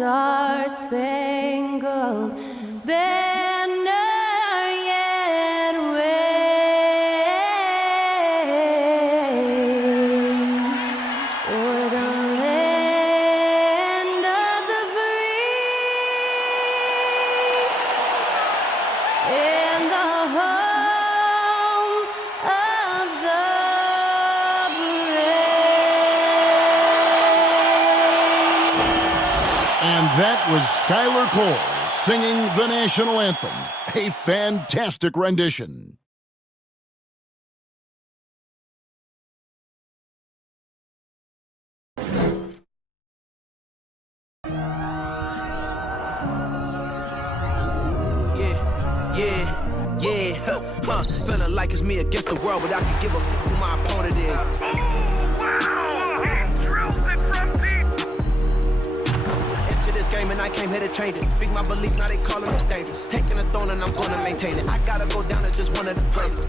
star-spangled banner yet wave o'er the land of the free and the home of the brave. And that was Skylar Cole singing the national anthem. A fantastic rendition. Feeling like it's me against the world, but I can give a fuck who my opponent is. Into this game and I came here to change it. Big my belief, now they calling me dangerous. Taking the throne and I'm gonna maintain it. I gotta go down to just one of the places.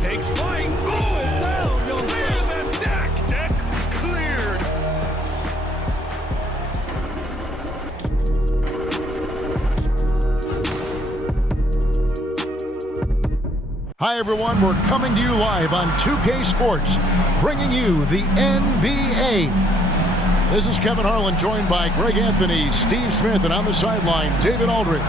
Takes flight, going down. You'll clear the deck. Deck cleared. Hi, everyone. We're coming to you live on 2K Sports, bringing you the NBA. This is Kevin Harlan, joined by Greg Anthony, Steve Smith, and on the sideline, David Aldridge.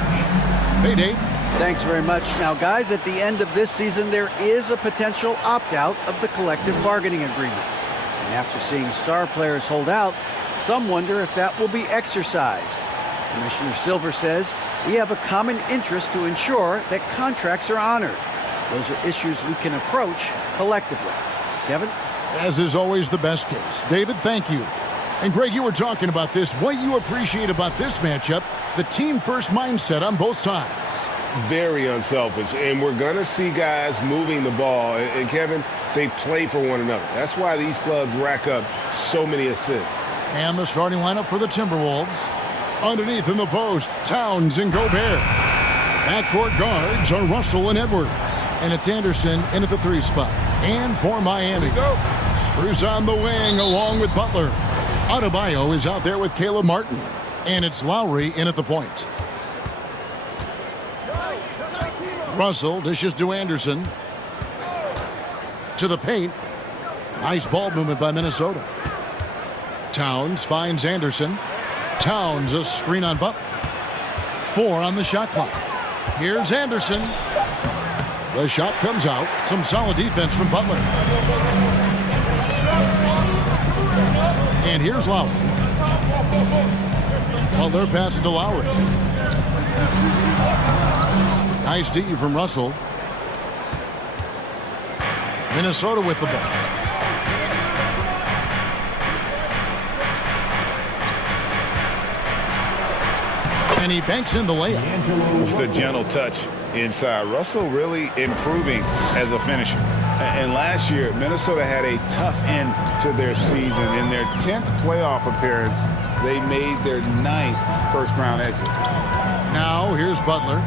Hey, Dave. Thanks very much. Now, guys, at the end of this season, there is a potential opt-out of the collective bargaining agreement. And after seeing star players hold out, some wonder if that will be exercised. Commissioner Silver says we have a common interest to ensure that contracts are honored. Those are issues we can approach collectively. Kevin? As is always the best case. David, thank you. And Greg, you were talking about this. What you appreciate about this matchup, the team-first mindset on both sides. Very unselfish, and we're going to see guys moving the ball. And Kevin, they play for one another. That's why these clubs rack up so many assists. And the starting lineup for the Timberwolves. Underneath in the post, Towns and Gobert. Backcourt guards are Russell and Edwards. And it's Anderson in at the 3 spot. And for Miami, Strus on the wing along with Butler. Adebayo is out there with Caleb Martin. And it's Lowry in at the point. Russell dishes to Anderson. To the paint. Nice ball movement by Minnesota. Towns finds Anderson. Towns a screen on Butler. 4 on the shot clock. Here's Anderson. The shot comes out. Some solid defense from Butler. And here's Lowry. Butler passes to Lowry. Nice D from Russell. Minnesota with the ball. And he banks in the layup. With a gentle touch inside. Russell really improving as a finisher. And last year, Minnesota had a tough end to their season. In their 10th playoff appearance, they made their 9th first-round exit. Now, here's Butler.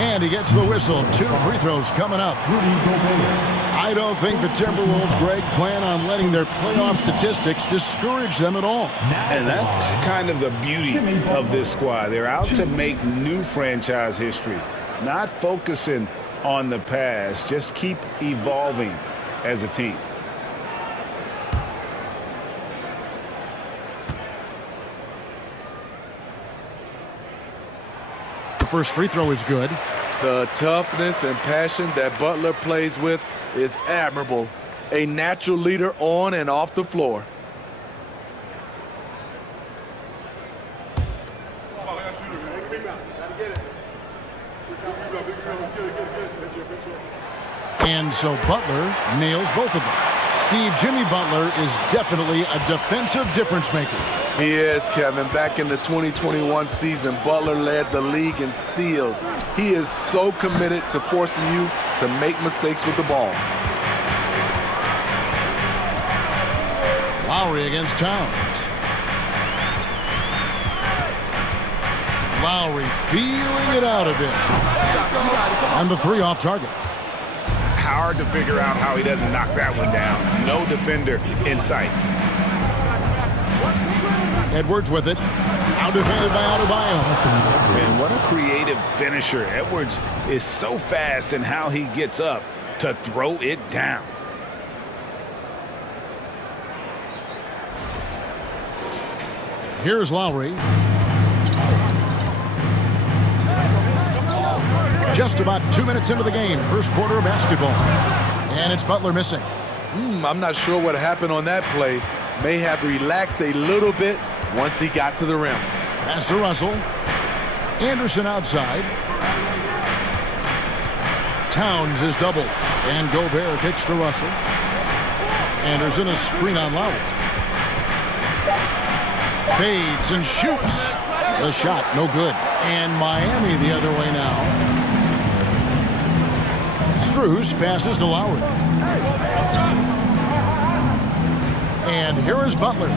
And he gets the whistle. 2 free throws coming up. I don't think the Timberwolves, Greg, plan on letting their playoff statistics discourage them at all. And that's kind of the beauty of this squad. They're out to make new franchise history, not focusing on the past. Just keep evolving as a team. The first free throw is good. The toughness and passion that Butler plays with is admirable. A natural leader on and off the floor. And so Butler nails both of them. Steve, Jimmy Butler is definitely a defensive difference maker. He is, Kevin. Back in the 2021 season, Butler led the league in steals. He is so committed to forcing you to make mistakes with the ball. Lowry against Towns. Lowry feeling it out a bit. And the 3 off target. Hard to figure out how he doesn't knock that one down. No defender in sight. Edwards with it. Out defended by Adebayo. Man, what a creative finisher. Edwards is so fast in how he gets up to throw it down. Here's Lowry. Just about 2 minutes into the game. First quarter of basketball. And it's Butler missing. I'm not sure what happened on that play. May have relaxed a little bit once he got to the rim. Pass to Russell. Anderson outside. Towns is doubled. And Gobert kicks to Russell. Anderson a screen on Lowry. Fades and shoots. The shot no good. And Miami the other way now. Strus passes to Lowry. And here is Butler.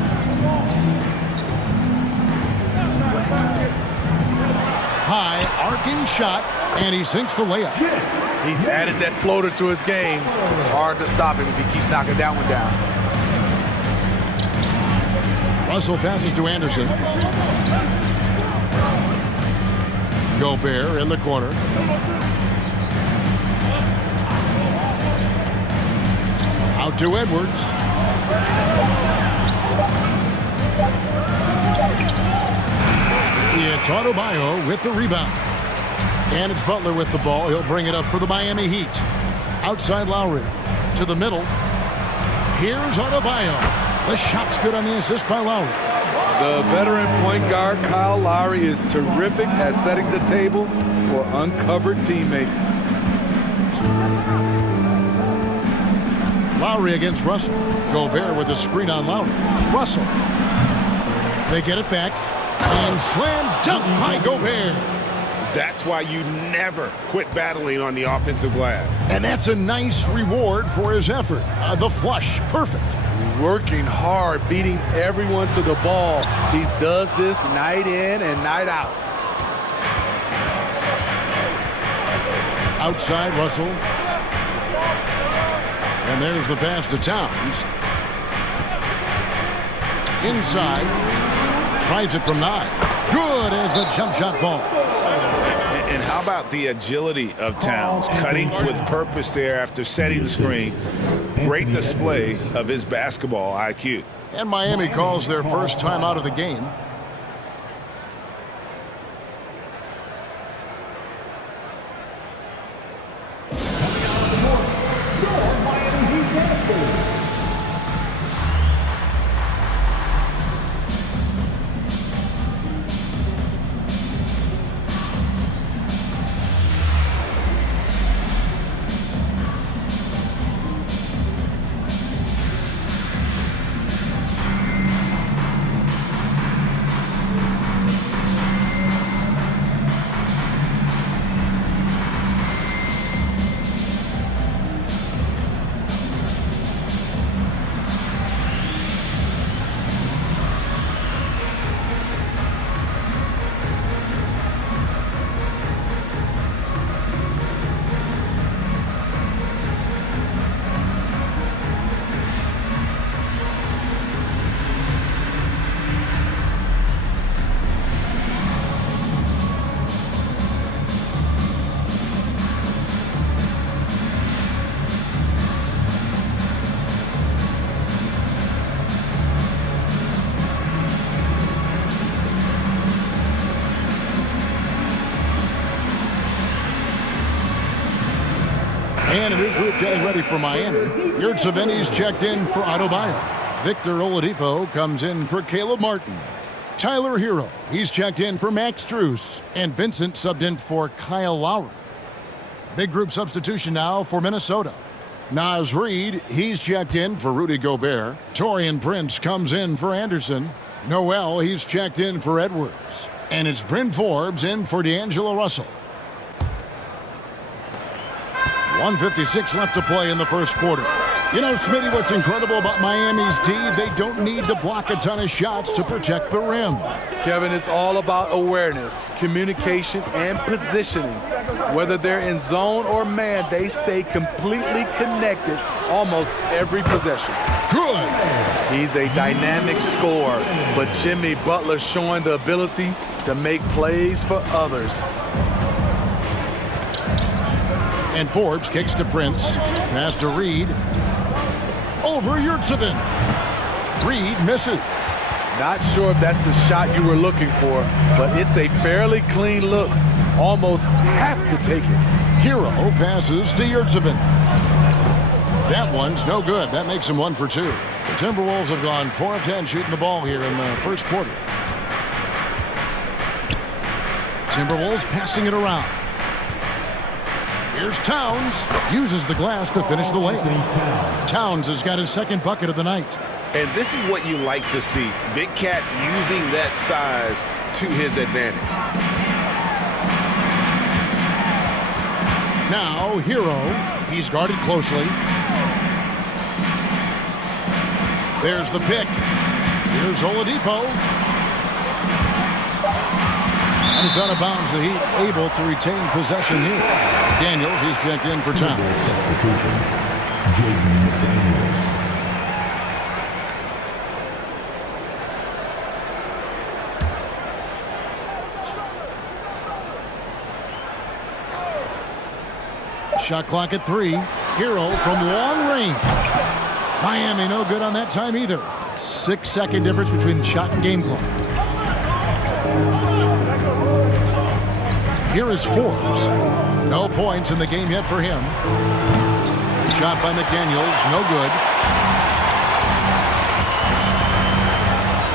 High arcing shot, and he sinks the layup. He's added that floater to his game. It's hard to stop him if he keeps knocking that one down. Russell passes to Anderson. Gobert in the corner. Out to Edwards. It's Adebayo with the rebound. And it's Butler with the ball. He'll bring it up for the Miami Heat. Outside Lowry. To the middle. Here's Adebayo. The shot's good on the assist by Lowry. The veteran point guard Kyle Lowry is terrific at setting the table for uncovered teammates. Lowry against Russell. Gobert with a screen on Lowry. Russell. They get it back. And slam dunk by Gobert. That's why you never quit battling on the offensive glass. And that's a nice reward for his effort. The flush, perfect. Working hard, beating everyone to the ball. He does this night in and night out. Outside Russell. And there's the pass to Towns. Inside. Tries it from 9. Good as the jump shot falls. And how about the agility of Towns, cutting with purpose there after setting the screen. Great display of his basketball IQ. And Miami calls their first time out of the game. And a new group getting ready for Miami. Yurtseven's checked in for Adebayo. Victor Oladipo comes in for Caleb Martin. Tyler Hero, he's checked in for Max Strus. And Vincent subbed in for Kyle Lowry. Big group substitution now for Minnesota. Naz Reid, he's checked in for Rudy Gobert. Taurean Prince comes in for Anderson. Noel, he's checked in for Edwards. And it's Bryn Forbes in for D'Angelo Russell. 1:56 left to play in the first quarter. You know, Smitty, what's incredible about Miami's D, they don't need to block a ton of shots to protect the rim. Kevin, it's all about awareness, communication, and positioning. Whether they're in zone or man, they stay completely connected almost every possession. Good. He's a dynamic scorer, but Jimmy Butler showing the ability to make plays for others. And Forbes kicks to Prince. Pass to Reed. Over Yurtsevin. Reed misses. Not sure if that's the shot you were looking for, but it's a fairly clean look. Almost have to take it. Hero passes to Yurtsevin. That one's no good. That makes him 1 for 2. The Timberwolves have gone 4 of 10 shooting the ball here in the first quarter. Timberwolves passing it around. Here's Towns. Uses the glass to finish the layup. Towns has got his second bucket of the night. And this is what you like to see. Big Cat using that size to his advantage. Now, Hero. He's guarded closely. There's the pick. Here's Oladipo. And it's out of bounds. The Heat able to retain possession here. Daniels, he's checked in for Towns. Shot clock at 3. Hero from long range. Miami no good on that time either. 6-second difference between the shot and game clock. Here is Forbes. No points in the game yet for him. Shot by McDaniels, no good.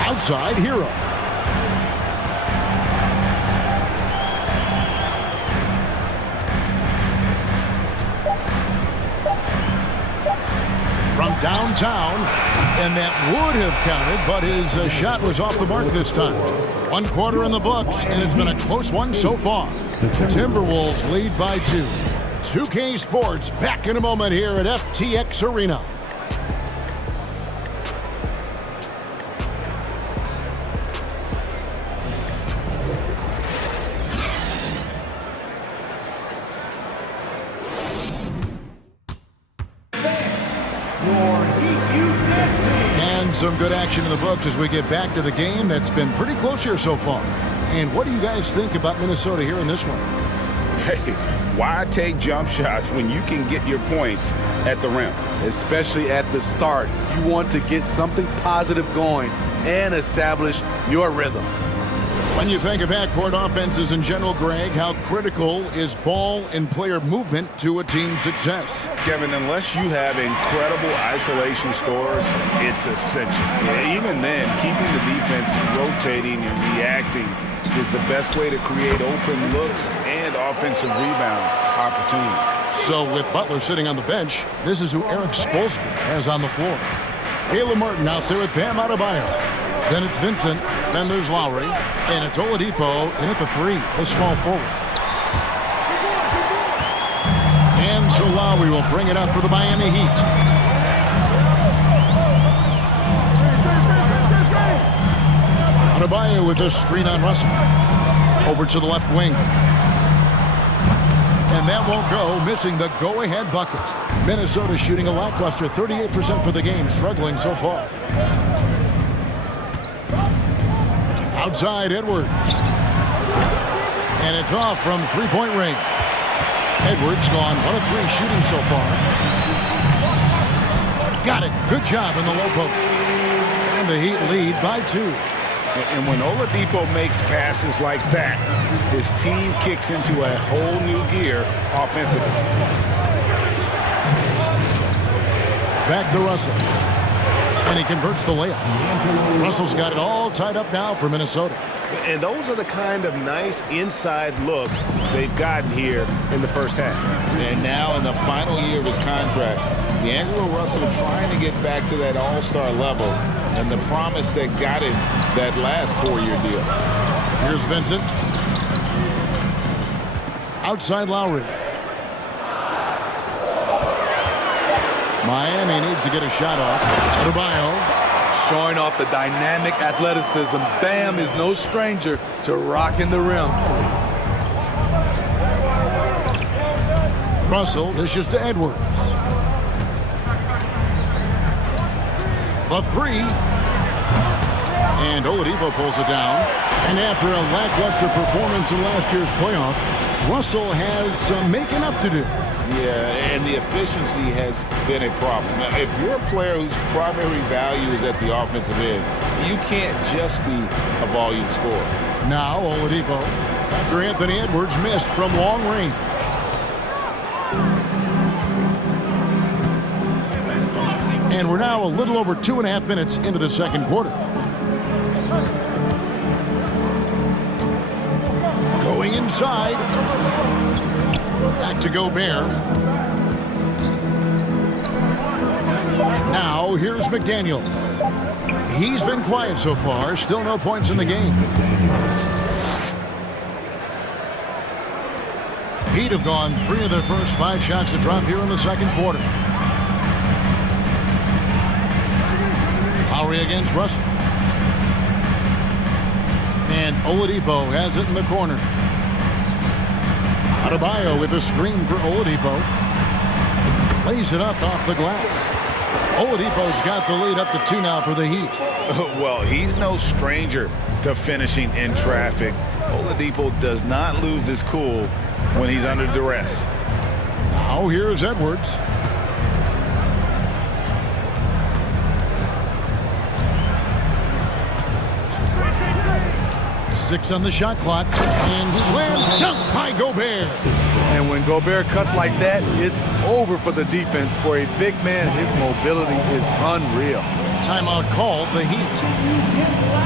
Outside, Hero. From downtown, and that would have counted, but his shot was off the mark this time. 1 quarter in the books, and it's been a close one so far. The Timberwolves lead by 2. 2K Sports back in a moment here at FTX Arena. And some good action in the books as we get back to the game that's been pretty close here so far. And what do you guys think about Minnesota here in this one? Hey, why take jump shots when you can get your points at the rim? Especially at the start. You want to get something positive going and establish your rhythm. When you think of backcourt offenses in general, Greg, how critical is ball and player movement to a team's success? Kevin, unless you have incredible isolation scores, it's essential. Yeah, even then, keeping the defense rotating and reacting is the best way to create open looks and offensive rebound opportunities. So with Butler sitting on the bench, this is who Eric Spoelstra has on the floor. Caleb Martin out there with Bam Adebayo. Then it's Vincent, then there's Lowry, and it's Oladipo in at the 3, a small forward. And so Lowry will bring it up for the Miami Heat. Adebayo with a screen on Russell. Over to the left wing. And that won't go, missing the go-ahead bucket. Minnesota shooting a lackluster 38% for the game, struggling so far. Outside, Edwards. And it's off from three-point range. Edwards gone 1 of 3 shooting so far. Got it. Good job in the low post. And the Heat lead by 2. And when Oladipo makes passes like that, his team kicks into a whole new gear offensively. Back to Russell. And he converts the layup. Russell's got it all tied up now for Minnesota. And those are the kind of nice inside looks they've gotten here in the first half. And now in the final year of his contract, D'Angelo Russell trying to get back to that all-star level and the promise that got him that last 4-year deal. Here's Vincent. Outside Lowry. Miami needs to get a shot off. Adebayo. Showing off the dynamic athleticism. Bam is no stranger to rocking the rim. Russell dishes to Edwards. The three. And Oladipo pulls it down. And after a lackluster performance in last year's playoff, Russell has some making up to do. Yeah, and the efficiency has been a problem. Now, if you're a player whose primary value is at the offensive end, you can't just be a volume scorer. Now Oladipo, after Anthony Edwards missed from long range. And we're now a little over 2.5 minutes into the second quarter. Going inside. Back to Gobert. Now here's McDaniels. He's been quiet so far. Still no points in the game. Heat have gone 3 of their first 5 shots to drop here in the second quarter. Lowry against Russell. And Oladipo has it in the corner. Adebayo with a screen for Oladipo. Lays it up off the glass. Oladipo's got the lead up to 2 now for the Heat. Well, he's no stranger to finishing in traffic. Oladipo does not lose his cool when he's under duress. Now here's Edwards. Six on the shot clock. And slam dunk by Gobert. And when Gobert cuts like that, it's over for the defense. For a big man, his mobility is unreal. Timeout called, the Heat.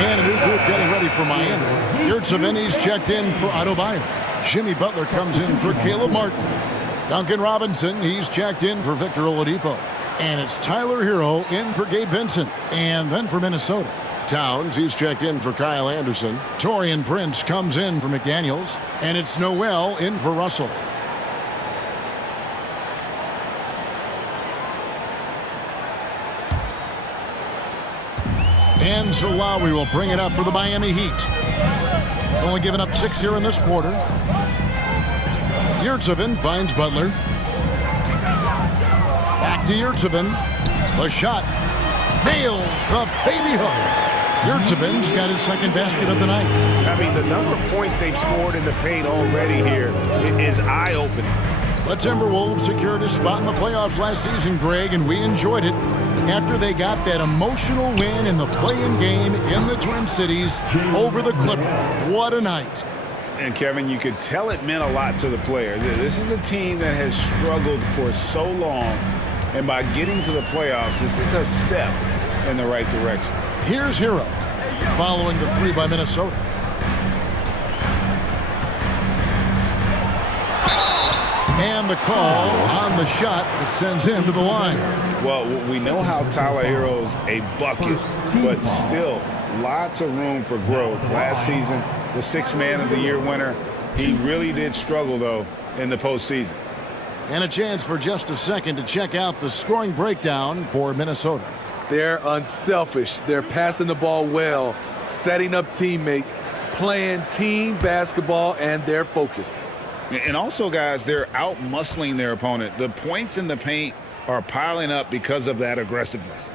And a new group getting ready for Miami. Yurtseven's checked in for Adebayo. Jimmy Butler comes in for Caleb Martin. Duncan Robinson, he's checked in for Victor Oladipo. And it's Tyler Hero in for Gabe Vincent. And then for Minnesota, Towns, he's checked in for Kyle Anderson. Taurean Prince comes in for McDaniels. And it's Noel in for Russell. And so Lowry will bring it up for the Miami Heat. Only giving up 6 here in this quarter. Yurtseven finds Butler. Back to Yurtseven. The shot. Nails the baby hook. Yurtseven's got his second basket of the night. I mean, the number of points they've scored in the paint already here is eye-opening. The Timberwolves secured a spot in the playoffs last season, Greg, and we enjoyed it after they got that emotional win in the play-in game in the Twin Cities over the Clippers. What a night. And, Kevin, you could tell it meant a lot to the players. This is a team that has struggled for so long, and by getting to the playoffs, this is a step in the right direction. Here's Hero, following the 3 by Minnesota. And the call on the shot that sends him to the line. Well, we know how Tyler Hero's a bucket, but still lots of room for growth. Last season, the 6th Man of the Year winner, he really did struggle, though, in the postseason. And a chance for just a second to check out the scoring breakdown for Minnesota. They're unselfish. They're passing the ball well, setting up teammates, playing team basketball, and their focus. And also, guys, they're out-muscling their opponent. The points in the paint are piling up because of that aggressiveness.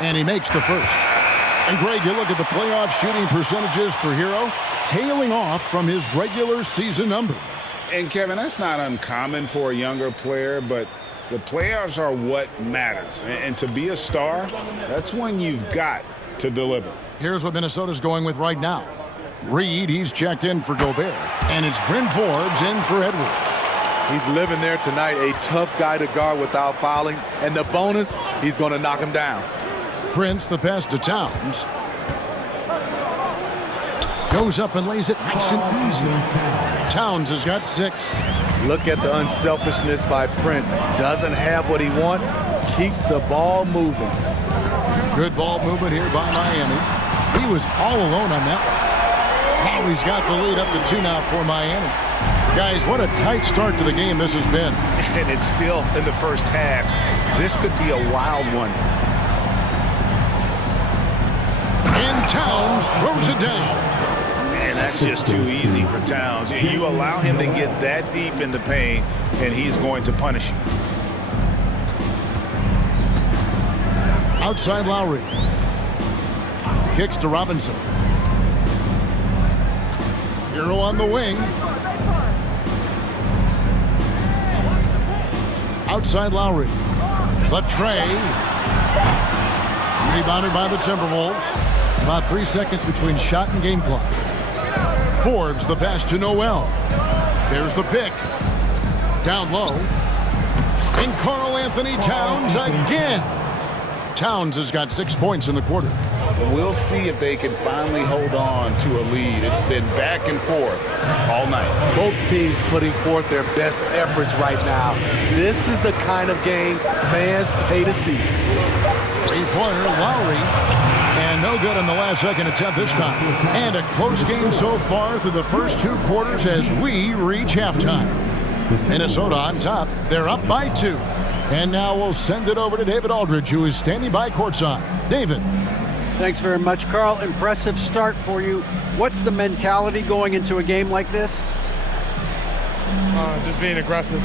And he makes the first. And Greg, you look at the playoff shooting percentages for Hero, tailing off from his regular season numbers. And Kevin, that's not uncommon for a younger player, but the playoffs are what matters. And to be a star, that's when you've got to deliver. Here's what Minnesota's going with right now. Reed, he's checked in for Gobert. And it's Bryn Forbes in for Edwards. He's living there tonight, a tough guy to guard without fouling. And the bonus, he's going to knock him down. Prince, the pass to Towns. Goes up and lays it nice and easy. Towns has got 6. Look at the unselfishness by Prince. Doesn't have what he wants, keeps the ball moving. Good ball movement here by Miami. He was all alone on that one. Now he's got the lead up to 2 now for Miami. Guys, what a tight start to the game this has been. And it's still in the first half. This could be a wild one. And Towns throws it down. Man, that's just too easy for Towns. You allow him to get that deep in the paint, and he's going to punish you. Outside Lowry. Kicks to Robinson. Hero on the wing. Outside Lowry. The tray. Rebounded by the Timberwolves. About 3 seconds between shot and game clock. Forbes the pass to Noel. There's the pick. Down low. And Karl Anthony Towns again. Towns has got 6 points in the quarter. We'll see if they can finally hold on to a lead. It's been back and forth all night. Both teams putting forth their best efforts right now. This is the kind of game fans pay to see. Three-pointer, Lowry. And no good on the last second attempt this time. And a close game so far through the first 2 quarters as we reach halftime. Minnesota on top. They're up by 2. And now we'll send it over to David Aldridge, who is standing by courtside. David. Thanks very much, Carl. Impressive start for you. What's the mentality going into a game like this? Just being aggressive.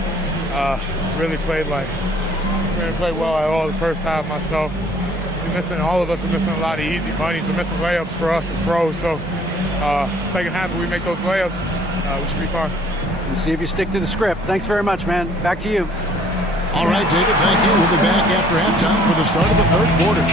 Really played well at all the first half myself. All of us are missing a lot of easy bunnies. We're missing layups for us as pros. So second half, if we make those layups, we should be fine. And see if you stick to the script. Thanks very much, man. Back to you. All right, David, thank you. We'll be back after halftime for the start of the third quarter.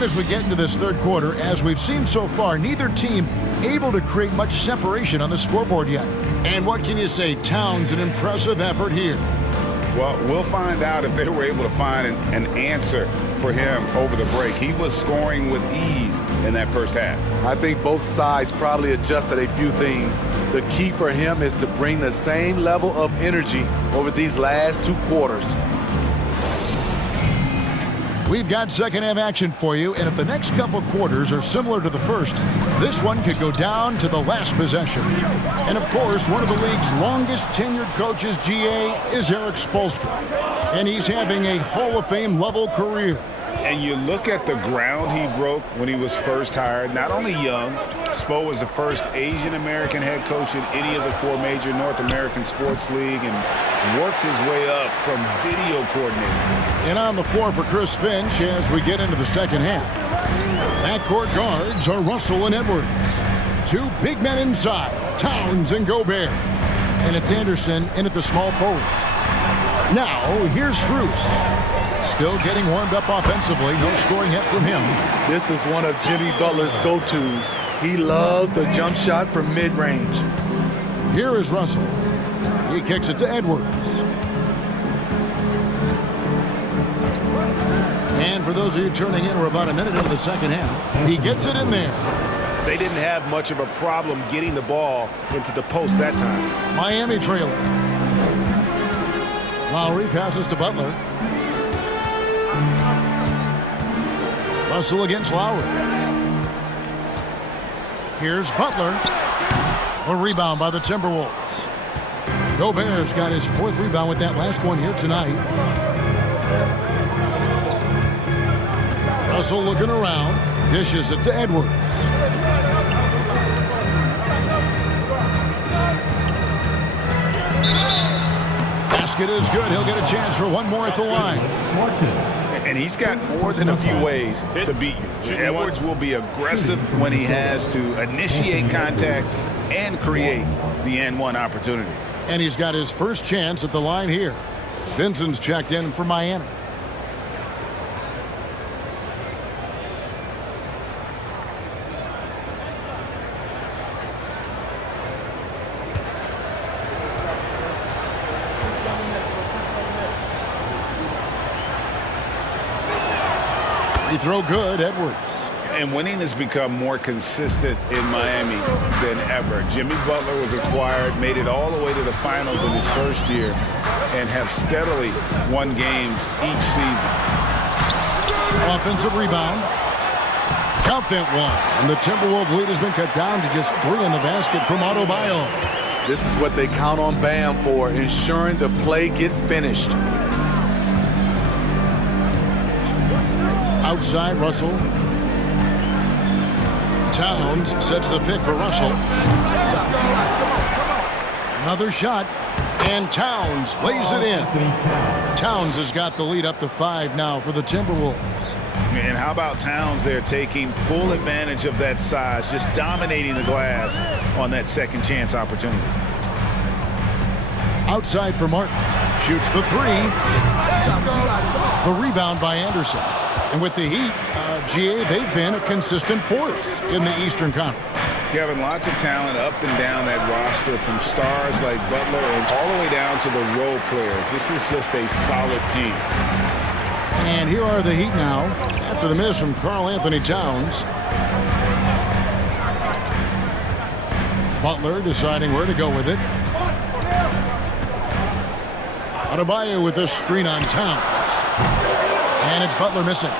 And as we get into this third quarter, as we've seen so far, neither team able to create much separation on the scoreboard yet. And what can you say? Towns, an impressive effort here. Well, we'll find out if they were able to find an answer for him over the break. He was scoring with ease in that first half. I think both sides probably adjusted a few things. The key for him is to bring the same level of energy over these last 2 quarters. We've got second half action for you, and if the next couple quarters are similar to the first, this one could go down to the last possession. And of course, one of the league's longest tenured coaches, GA, is Eric Spoelstra. And he's having a Hall of Fame level career. And you look at the ground he broke when he was first hired. Not only young, Spo was the first Asian-American head coach in any of the 4 major North American sports league and worked his way up from video coordinator. And on the floor for Chris Finch as we get into the second half. Backcourt guards are Russell and Edwards. 2 big men inside, Towns and Gobert. And it's Anderson in at the small forward. Now, here's Strus. Still getting warmed up offensively. No scoring yet from him. This is one of Jimmy Butler's go-tos. He loves the jump shot from mid-range. Here is Russell. He kicks it to Edwards. And for those of you turning in, we're about a minute into the second half. He gets it in there. They didn't have much of a problem getting the ball into the post that time. Miami trailing. Lowry passes to Butler. Russell against Lowry. Here's Butler. A rebound by the Timberwolves. Gobert's got his 4th rebound with that last one here tonight. Russell looking around. Dishes it to Edwards. Basket is good. He'll get a chance for one more at the line. And he's got more than a few ways to beat you. Edwards will be aggressive when he has to initiate contact and create the and-one opportunity. And he's got his first chance at the line here. Vincent's checked in for Miami. Free throw good, Edwards. And winning has become more consistent in Miami than ever. Jimmy Butler was acquired, made it all the way to the finals in his first year, and have steadily won games each season. Offensive rebound. Count that one. And the Timberwolves lead has been cut down to just 3 in the basket from Adebayo. This is what they count on Bam for, ensuring the play gets finished. Outside, Russell. Towns sets the pick for Russell. Another shot, and Towns lays it in. Towns has got the lead up to 5 now for the Timberwolves. And how about Towns there taking full advantage of that size, just dominating the glass on that second chance opportunity. Outside for Martin. Shoots the 3. The rebound by Anderson. And with the Heat, GA, they've been a consistent force in the Eastern Conference. Kevin, lots of talent up and down that roster, from stars like Butler and all the way down to the role players. This is just a solid team. And here are the Heat now, after the miss from Karl Anthony Towns. Butler deciding where to go with it. Adebayo with this screen on Towns. And it's Butler missing.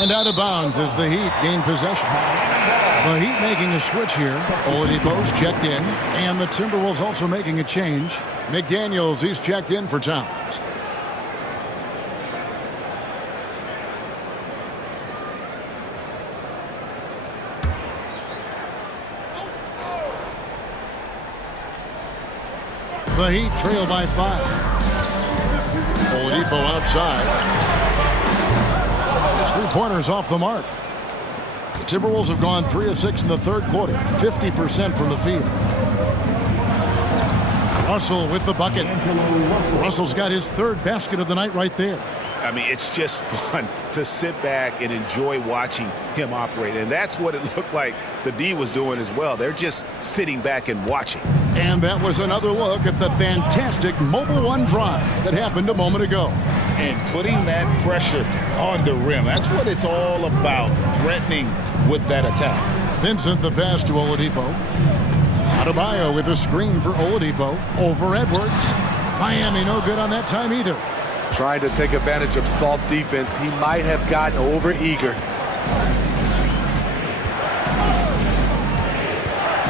And out of bounds as the Heat gain possession. The Heat making a switch here. Oladipo's checked in. And the Timberwolves also making a change. McDaniels, he's checked in for Towns. The Heat trail by 5. Oladipo outside. His 3-pointers off the mark. The Timberwolves have gone 3 of 6 in the third quarter, 50% from the field. Russell with the bucket. Russell's got his 3rd basket of the night right there. I mean, it's just fun to sit back and enjoy watching him operate. And that's what it looked like the D was doing as well. They're just sitting back and watching. And that was another look at the fantastic Mobile One drive that happened a moment ago. And putting that pressure on the rim. That's what it's all about, threatening with that attack. Vincent the pass to Oladipo. Adebayo with a screen for Oladipo. Over Edwards. Miami no good on that time either. Trying to take advantage of soft defense. He might have gotten over-eager.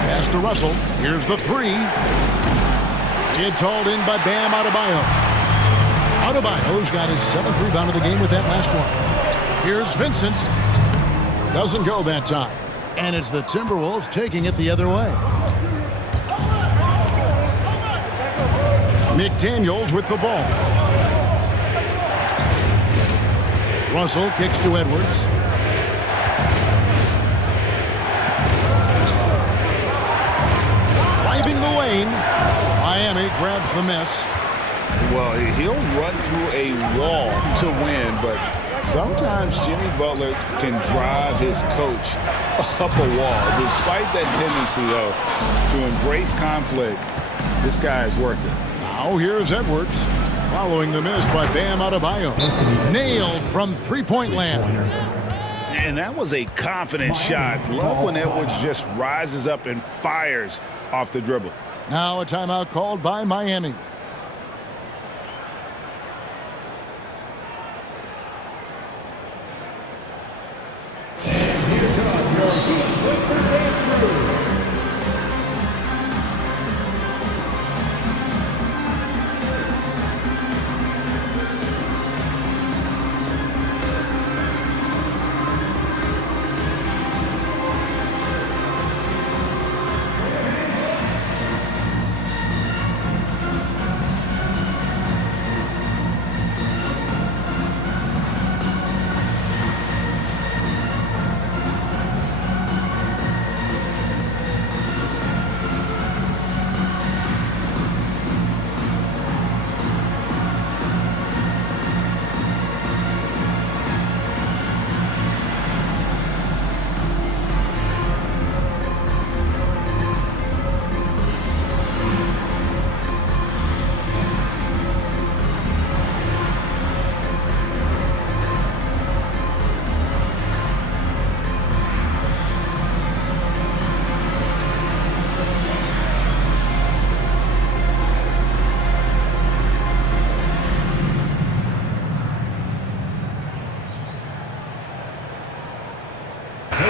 Pass to Russell. Here's the three. It's hauled in by Bam Adebayo. Adebayo's got his 7th rebound of the game with that last one. Here's Vincent. Doesn't go that time. And it's the Timberwolves taking it the other way. McDaniels with the ball. Russell kicks to Edwards. Driving the lane. Miami grabs the miss. Well, he'll run through a wall to win, but sometimes Jimmy Butler can drive his coach up a wall. Despite that tendency, though, to embrace conflict, this guy has worked it. Now here's Edwards. Following the miss by Bam Adebayo. Nailed from three-point land. And that was a confident shot. Love when Edwards just rises up and fires off the dribble. Now a timeout called by Miami.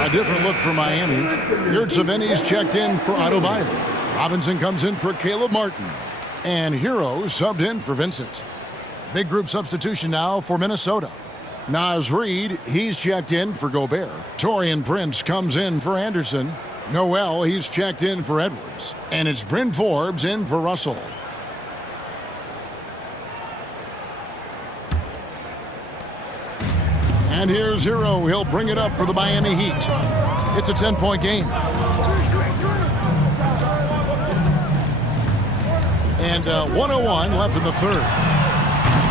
A different look for Miami. Yurtseven's checked in for Adebayo. Robinson comes in for Caleb Martin. And Hero subbed in for Vincent. Big group substitution now for Minnesota. Naz Reid, he's checked in for Gobert. Taurean Prince comes in for Anderson. Noel, he's checked in for Edwards. And it's Bryn Forbes in for Russell. And here's Hero. He'll bring it up for the Miami Heat. It's a 10-point game. And 1:01 left in the third.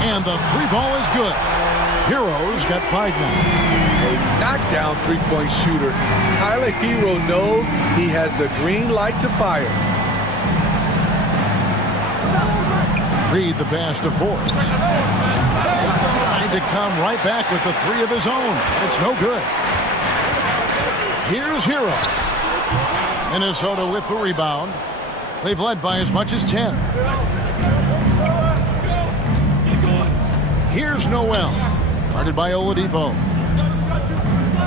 And the three ball is good. Hero's got 5 now. A knockdown three-point shooter. Tyler Hero knows he has the green light to fire. Reid the pass to Forbes. Trying to come right back with the three of his own. It's no good. Here's Hero. Minnesota with the rebound. They've led by as much as 10. Here's Noel. Guarded by Oladipo.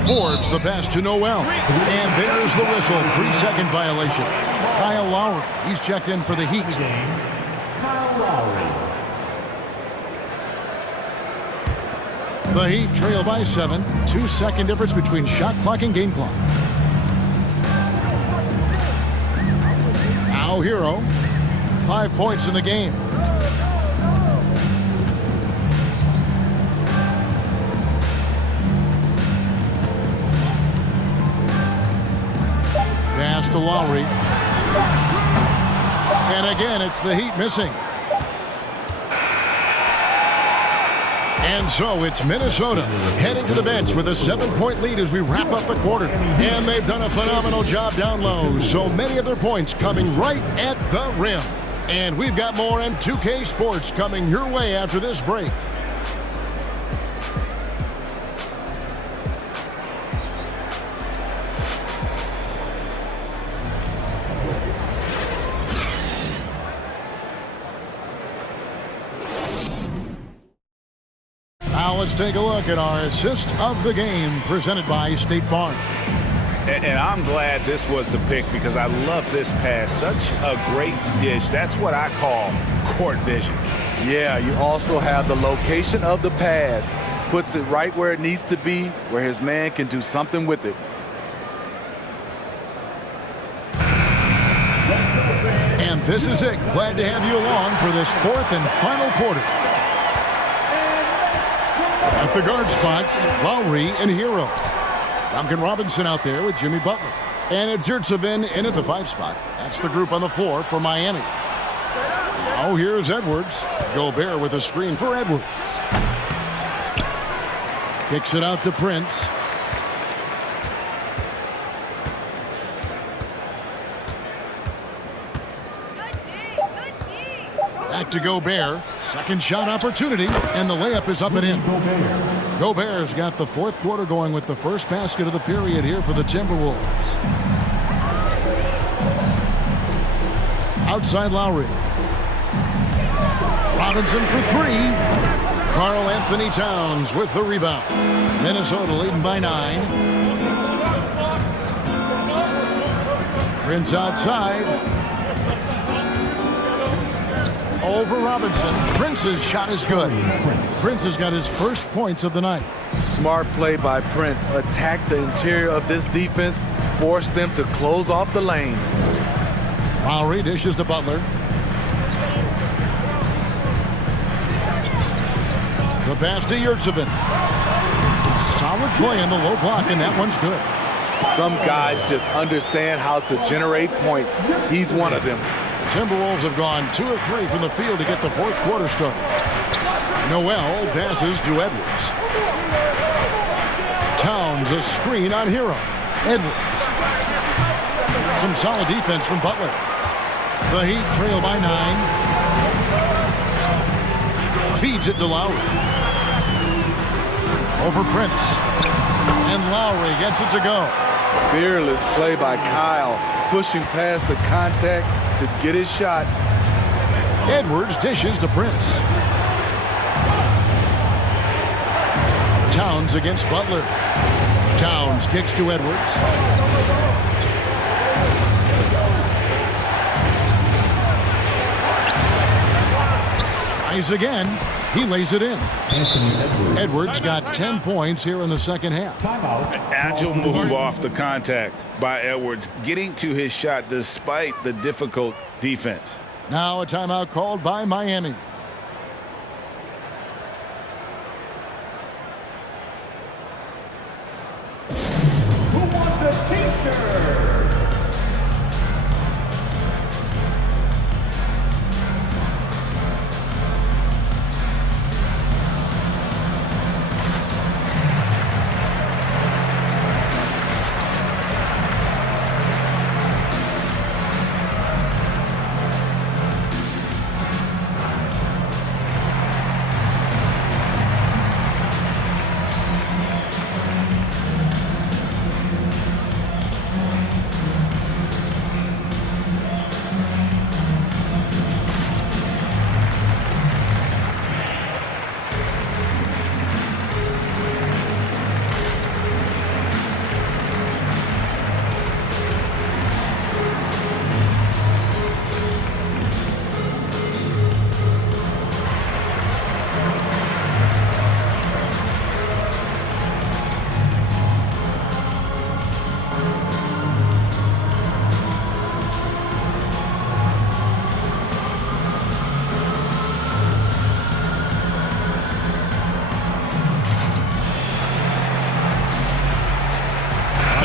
Forbes the pass to Noel. And there's the whistle. 3-second violation. Kyle Lowry. He's checked in for the Heat. The Heat trail by 7. 2-second difference between shot clock and game clock. Now Hero. 5 points in the game. Pass to Lowry. And again, it's the Heat missing. And so it's Minnesota heading to the bench with a 7-point lead as we wrap up the quarter. And they've done a phenomenal job down low. So many of their points coming right at the rim. And we've got more M2K Sports coming your way after this break. Now let's take a look at our assist of the game presented by State Farm. And I'm glad this was the pick because I love this pass. Such a great dish. That's what I call court vision. Yeah, you also have the location of the pass. Puts it right where it needs to be, where his man can do something with it. And this is it. Glad to have you along for this fourth and final quarter. At the guard spots, Lowry and Hero. Duncan Robinson out there with Jimmy Butler. And it's Yurtsevin in at the 5 spot. That's the group on the floor for Miami. Now here's Edwards. Gobert with a screen for Edwards. Kicks it out to Prince. Back to Gobert. Second shot opportunity, and the layup is up and in. Gobert's got the fourth quarter going with the first basket of the period here for the Timberwolves. Outside Lowry. Robinson for 3. Karl Anthony Towns with the rebound. Minnesota leading by 9. Prince outside. Over Robinson. Prince's shot is good. Prince has got his first points of the night. Smart play by Prince. Attack the interior of this defense. Force them to close off the lane. Lowry dishes to Butler. The pass to Yurtsevin. Solid play in the low block, and that one's good. Some guys just understand how to generate points. He's one of them. Timberwolves have gone 2 of 3 from the field to get the fourth quarter started. Noel passes to Edwards. Towns a screen on Hero. Edwards. Some solid defense from Butler. The Heat trail by 9. Feeds it to Lowry. Over Prince. And Lowry gets it to go. Fearless play by Kyle. Pushing past the contact to get his shot. Edwards dishes to Prince. Towns against Butler. Towns kicks to Edwards. Tries again. He lays it in. Edwards got 10 points here in the second half. Agile move off the contact by Edwards, getting to his shot despite the difficult defense. Now a timeout called by Miami. Who wants a t-shirt?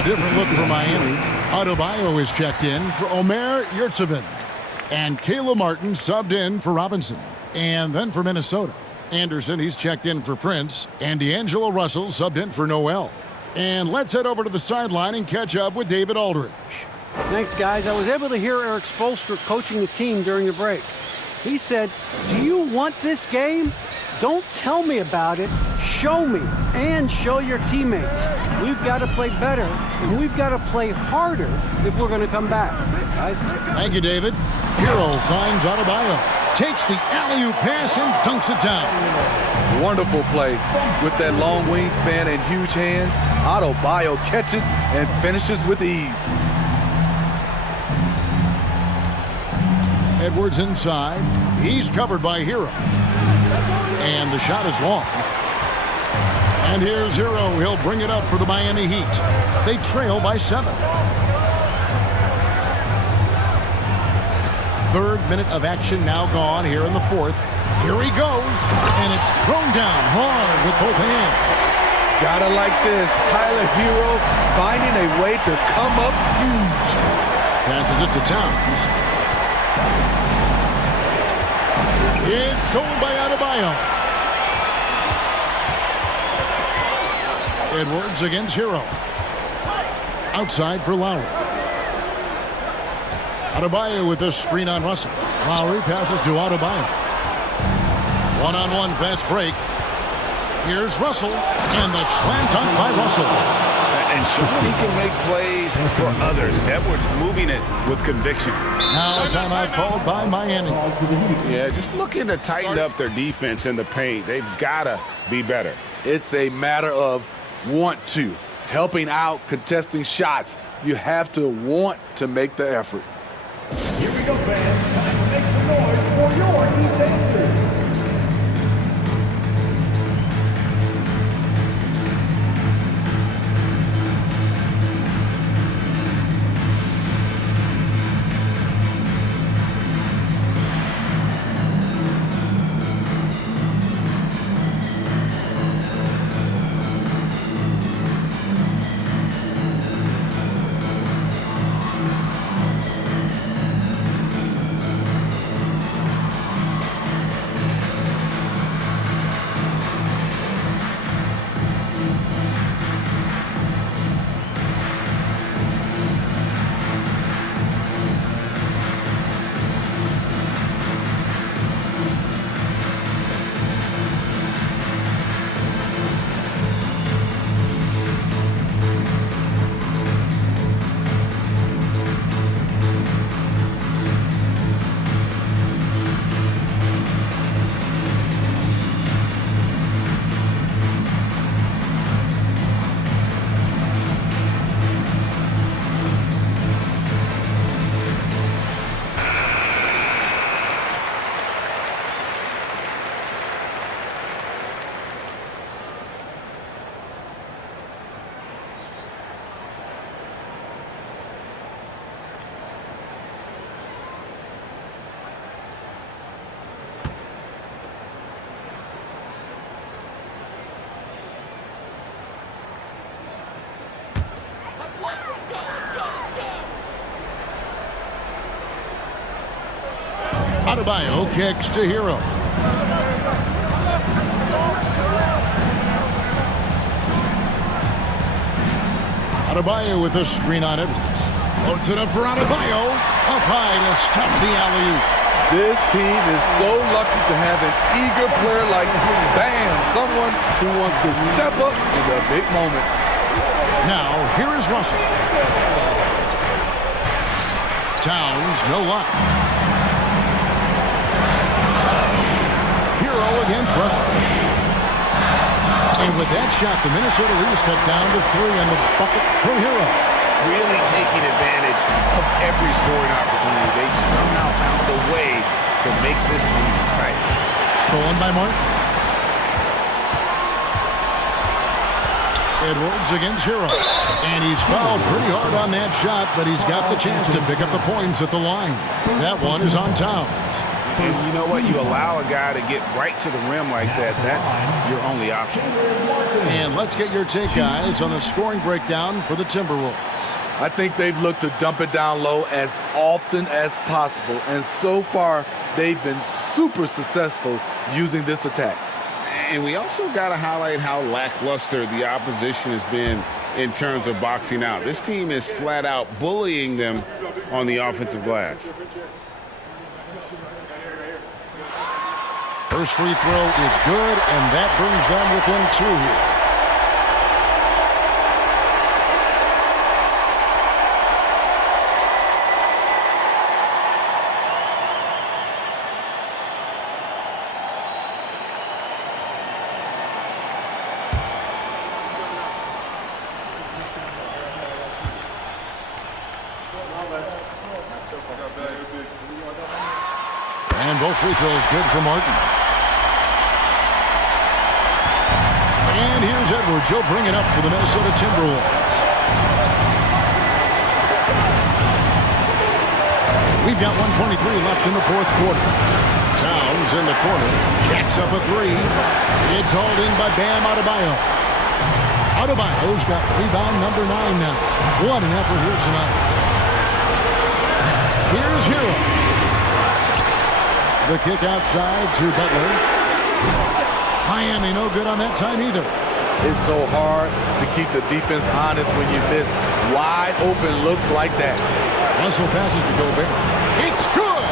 Different look for Miami. Adebayo is checked in for Omer Yurtsevin. And Kayla Martin subbed in for Robinson. And then for Minnesota, Anderson, he's checked in for Prince. And D'Angelo Russell subbed in for Noel. And let's head over to the sideline and catch up with David Aldridge. Thanks, guys. I was able to hear Eric Spoelstra coaching the team during the break. He said, "Do you want this game? Don't tell me about it. Show me and show your teammates. We've got to play better, and we've got to play harder if we're going to come back." Guys? Thank you, David. Hero finds Adebayo. Takes the alley-oop pass and dunks it down. Wonderful play. With that long wingspan and huge hands, Adebayo catches and finishes with ease. Edwards inside. He's covered by Hero. And the shot is long. And here's Hero. He'll bring it up for the Miami Heat. They trail by 7. Third minute of action now gone here in the fourth. Here he goes. And it's thrown down hard with both hands. Gotta like this. Tyler Hero finding a way to come up huge. Passes it to Towns. It's stolen by Adebayo. Edwards against Hero. Outside for Lowry. Adebayo with this screen on Russell. Lowry passes to Adebayo. One-on-one fast break. Here's Russell. And the slam dunk by Russell. And he can make plays for others. Edwards moving it with conviction. Now a timeout called by Miami. Yeah, just looking to tighten up their defense in the paint. They've got to be better. It's a matter of want to. Helping out, contesting shots. You have to want to make the effort. Here we go, fans. Time to make some noise for your defense. Adebayo kicks to Hero. Adebayo with a screen on Edwards. Loads it up for Adebayo. Up high to stop the alley-oop. This team is so lucky to have an eager player like Bam, someone who wants to step up in the big moments. Now, here is Russell. Towns, no luck. Hero against Russell. And with that shot, the Minnesota Leafs cut down to 3 on the bucket from Hero. Really taking advantage of every scoring opportunity. They've somehow found a way to make this league exciting. Stolen by Martin. Edwards against Hero. And he's fouled pretty hard on that shot, but he's got the chance to pick up the points at the line. That one is on Towns. And you know what? You allow a guy to get right to the rim like that, that's your only option. And let's get your take, guys, on the scoring breakdown for the Timberwolves. I think they've looked to dump it down low as often as possible, and so far they've been super successful using this attack. And we also got to highlight how lackluster the opposition has been in terms of boxing out. This team is flat out bullying them on the offensive glass. First free throw is good, and that brings them within 2 here. And both free throws good for Martin. And here's Edwards. He'll bring it up for the Minnesota Timberwolves. We've got 1:23 left in the fourth quarter. Towns in the corner. Jacks up a three. It's hauled in by Bam Adebayo. Adebayo's got rebound number 9 now. What an effort here tonight. Here's Hero. The kick outside to Butler. Miami no good on that time either. It's so hard to keep the defense honest when you miss wide open looks like that. Russell passes to Gobert. It's good.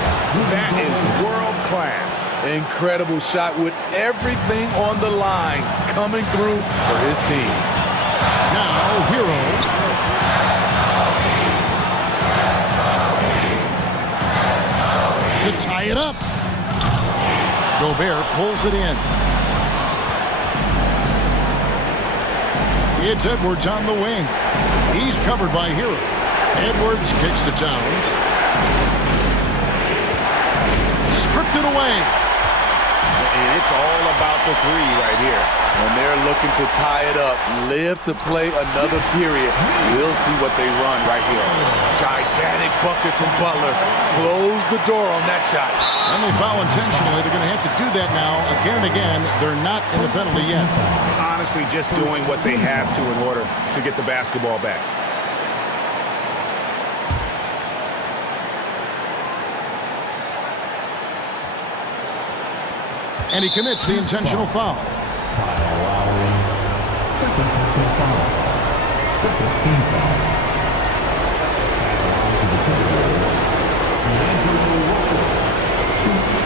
That is world class. Incredible shot with everything on the line coming through for his team. Now Hero. To tie it up. Gobert pulls it in. It's Edwards on the wing. He's covered by Hero. Edwards kicks to Towns. Stripped it away. And it's all about the three right here. When they're looking to tie it up, live to play another period, we'll see what they run right here. Gigantic bucket from Butler. Close the door on that shot. And they foul intentionally. They're going to have to do that now again and again. They're not in the penalty yet. Honestly, just doing what they have to in order to get the basketball back. And he commits the intentional foul. Second team foul. Second team foul. To the Timberwolves, D'Angelo Russell. 2.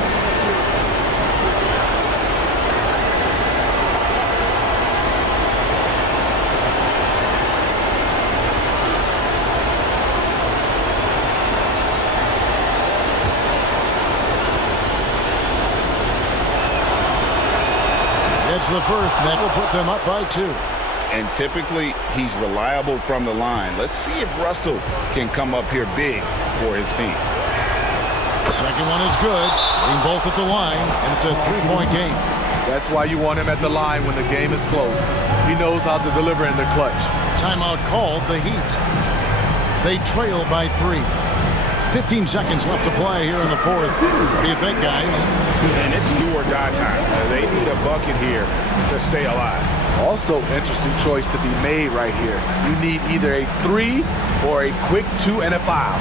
It's the first, and that will put them up by 2. And typically, he's reliable from the line. Let's see if Russell can come up here big for his team. Second one is good. Getting both at the line, and it's a 3-point game. That's why you want him at the line when the game is close. He knows how to deliver in the clutch. Timeout called, the Heat. They trail by 3. 15 seconds left to play here in the fourth. What do you think, guys? And it's do or die time. They need a bucket here to stay alive. Also, interesting choice to be made right here. You need either a 3 or a quick 2 and a foul.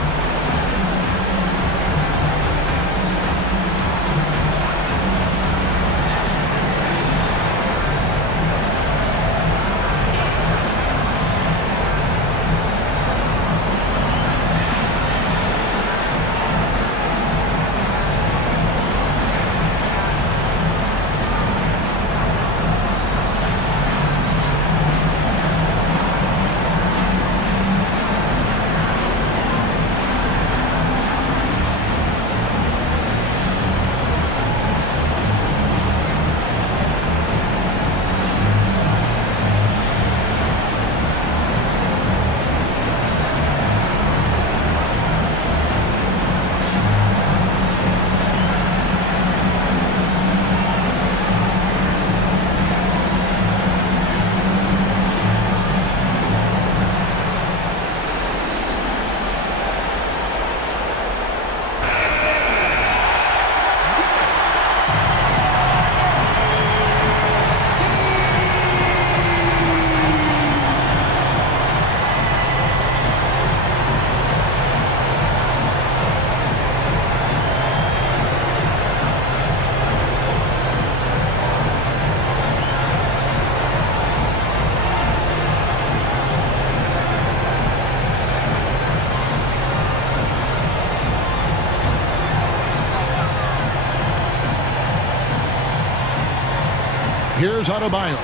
Here's Adebayo.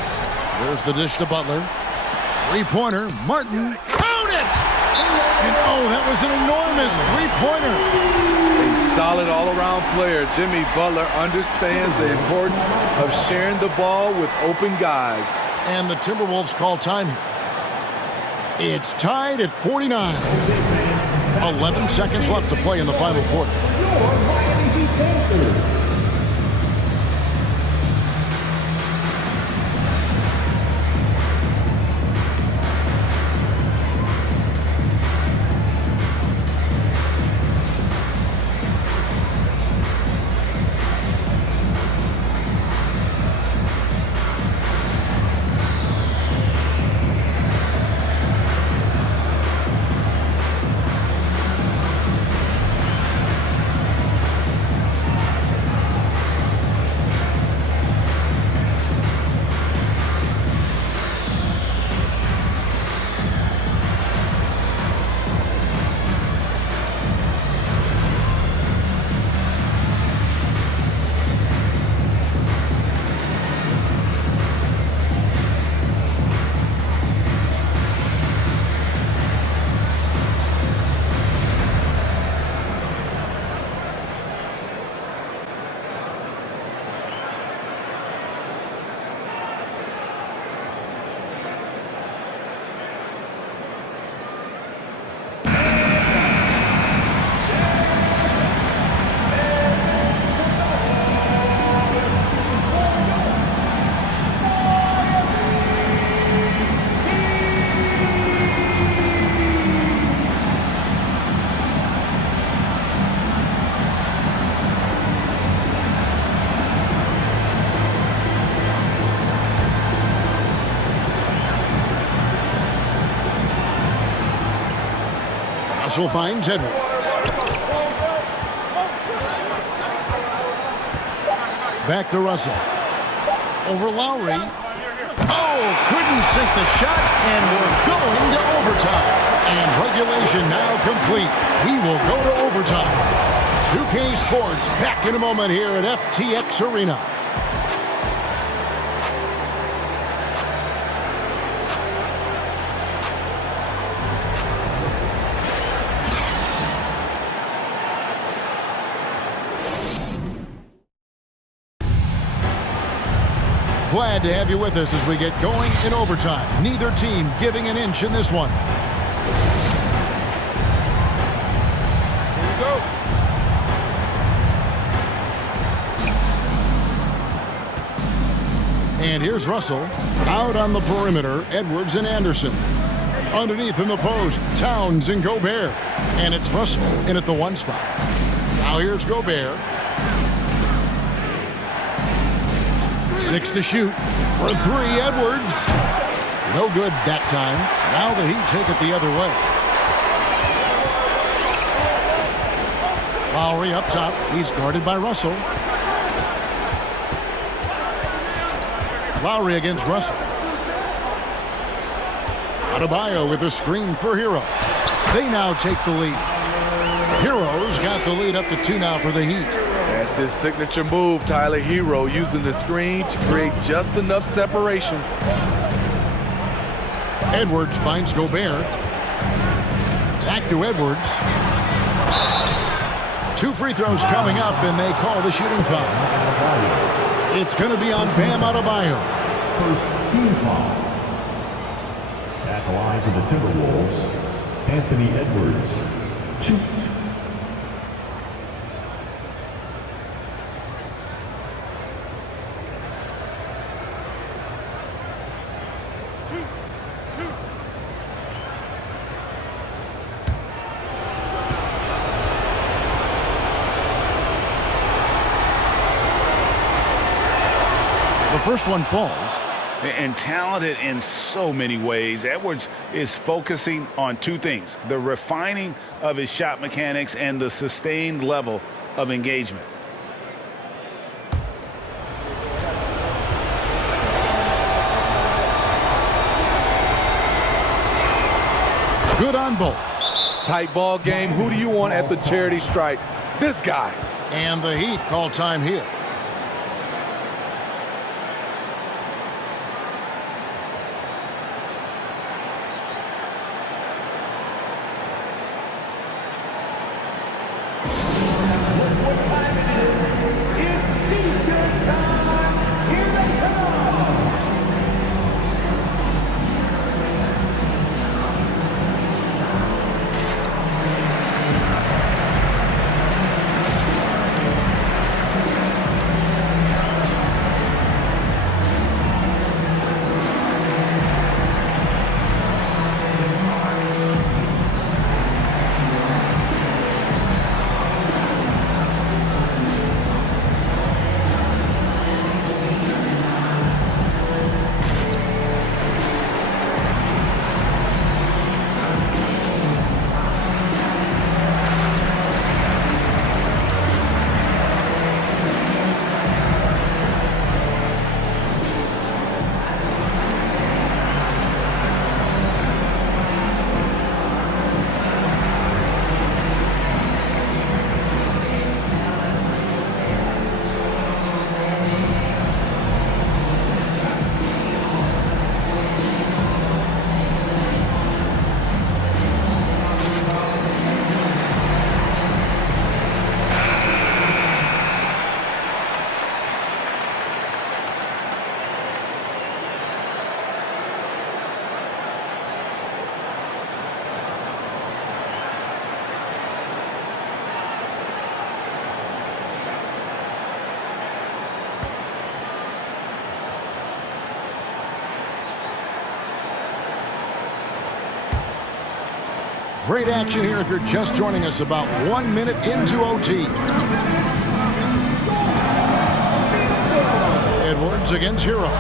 There's the dish to Butler. Three-pointer. Martin. Count it! And oh, that was an enormous three-pointer. A solid all-around player. Jimmy Butler understands the importance of sharing the ball with open guys. And the Timberwolves call time here. It's tied at 49. 11 seconds left to play in the final quarter. Russell finds Edwards. Back to Russell. Over Lowry. Oh, couldn't sink the shot, and we're going to overtime. And regulation now complete. We will go to overtime. 2K Sports back in a moment here at FTX Arena. Glad to have you with us as we get going in overtime. Neither team giving an inch in this one. Here we go. And here's Russell. Out on the perimeter, Edwards and Anderson. Underneath in the post, Towns and Gobert. And it's Russell in at the one spot. Now here's Gobert. 6 to shoot. For 3, Edwards. No good that time. Now the Heat take it the other way. Lowry up top. He's guarded by Russell. Lowry against Russell. Adebayo with a screen for Hero. They now take the lead. Hero's got the lead up to 2 now for the Heat. That's his signature move, Tyler. Hero using the screen to create just enough separation. Edwards finds Gobert. Back to Edwards. 2 free throws coming up, and they call the shooting foul. It's going to be on Bam Adebayo. First team foul. At the line for the Timberwolves, Anthony Edwards. 2. The first one falls. And talented in so many ways. Edwards is focusing on 2 things: the refining of his shot mechanics and the sustained level of engagement. Good on both. Tight ball game. Who do you want at the charity stripe? This guy. And the Heat call time here. Great action here if you're just joining us, about 1 minute into OT. Edwards against Hero.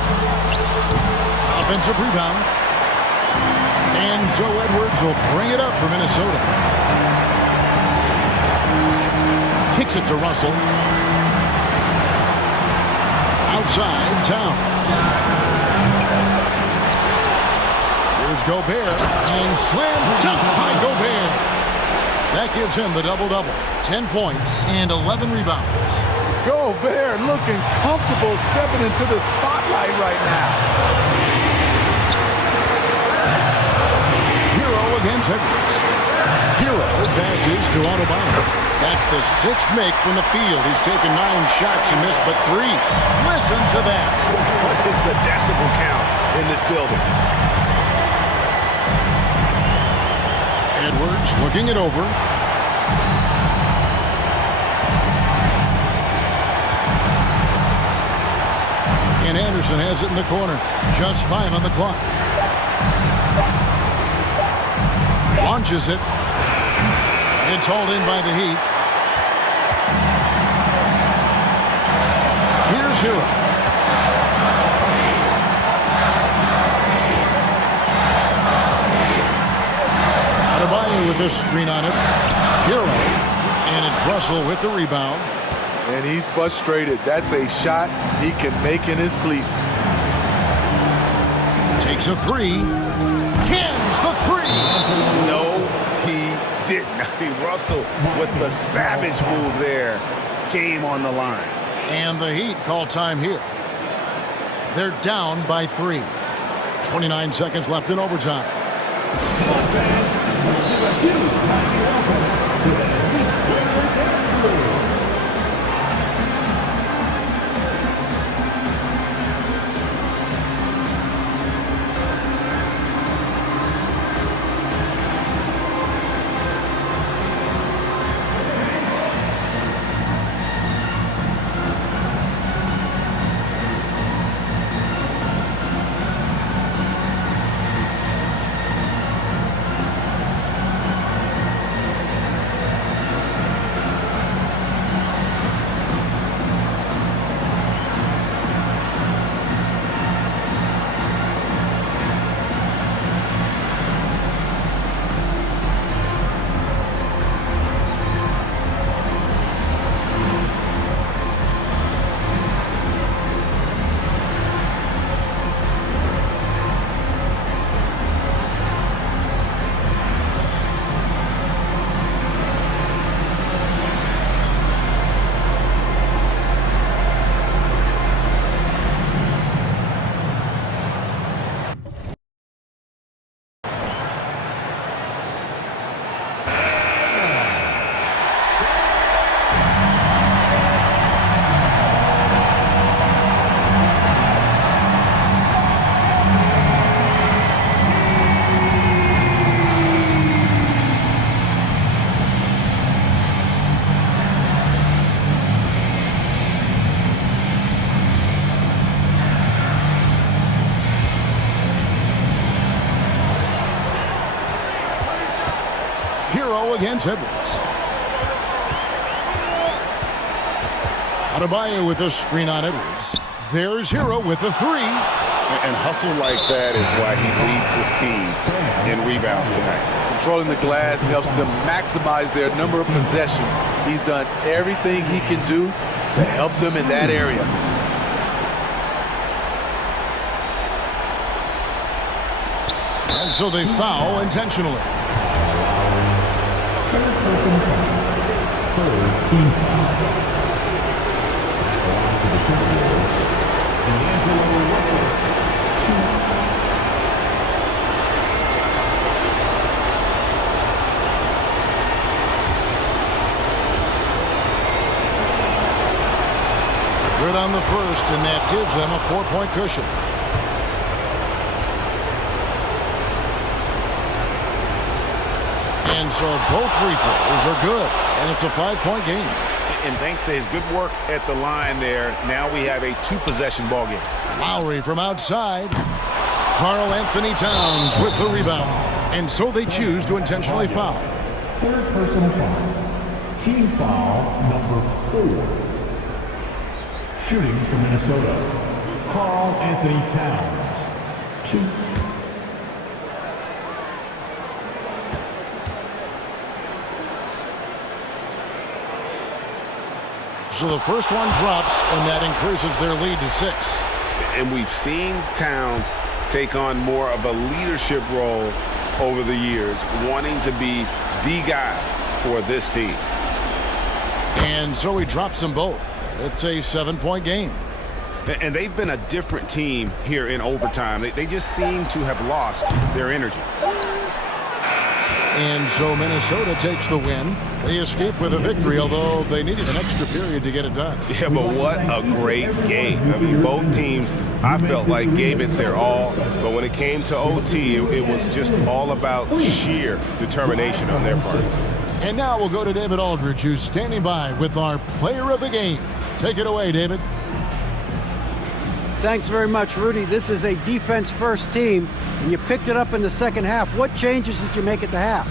Offensive rebound. And so Edwards will bring it up for Minnesota. Kicks it to Russell. Outside, Towns. Here's Gobert, and slam dunk by Gobert. That gives him the double-double. 10 points and 11 rebounds. Gobert looking comfortable stepping into the spotlight right now. Hero against Edwards. Hero passes to Autobahn. That's the 6th make from the field. He's taken 9 shots and missed but 3. Listen to that. What is the decibel count in this building? Edwards looking it over. And Anderson has it in the corner. Just 5 on the clock. Launches it. It's hauled in by the Heat. Here's Hero. Adebayo with this screen on it. Hero. And it's Russell with the rebound. And he's frustrated. That's a shot he can make in his sleep. Takes a 3. Cans the 3. No, he didn't. I mean, Russell with the savage move there. Game on the line. And the Heat call time here. They're down by 3. 29 seconds left in overtime. against Edwards. Adebayo with a screen on Edwards. There's Hero with a three. And hustle like that is why he leads his team in rebounds tonight. Controlling the glass helps them maximize their number of possessions. He's done everything he can do to help them in that area. And so they foul intentionally. Third team foul. To the Timberwolves, D'Angelo Russell. 2. Good on the first, and that gives them a 4-point cushion. And so both free throws are good, and it's a 5-point game. And thanks to his good work at the line there, now we have a 2-possession ball game. Lowry from outside. Karl Anthony Towns with the rebound. And so they choose to intentionally foul. Third personal foul. Team foul number 4. Shooting from Minnesota, Karl Anthony Towns. 2. So the first one drops, and that increases their lead to 6. And we've seen Towns take on more of a leadership role over the years, wanting to be the guy for this team. And so he drops them both. It's a 7-point game. And they've been a different team here in overtime. They just seem to have lost their energy. And so Minnesota takes the win. They escape with a victory, although they needed an extra period to get it done. Yeah, but what a great game. I mean, both teams, I felt like, gave it their all. But when it came to OT, it was just all about sheer determination on their part. And now we'll go to David Aldridge, who's standing by with our player of the game. Take it away, David. Thanks very much, Rudy. This is a defense-first team, and you picked it up in the second half. What changes did you make at the half?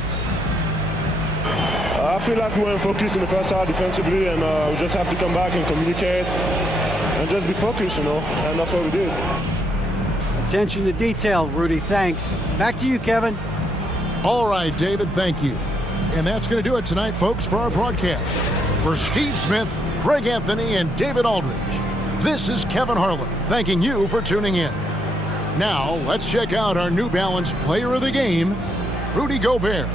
I feel like we weren't focused in the first half defensively, and we just have to come back and communicate and just be focused, and that's what we did. Attention to detail, Rudy. Thanks. Back to you, Kevin. All right, David, thank you. And that's going to do it tonight, folks, for our broadcast. For Steve Smith, Greg Anthony, and David Aldridge, this is Kevin Harlan thanking you for tuning in. Now, let's check out our New Balance player of the game, Rudy Gobert.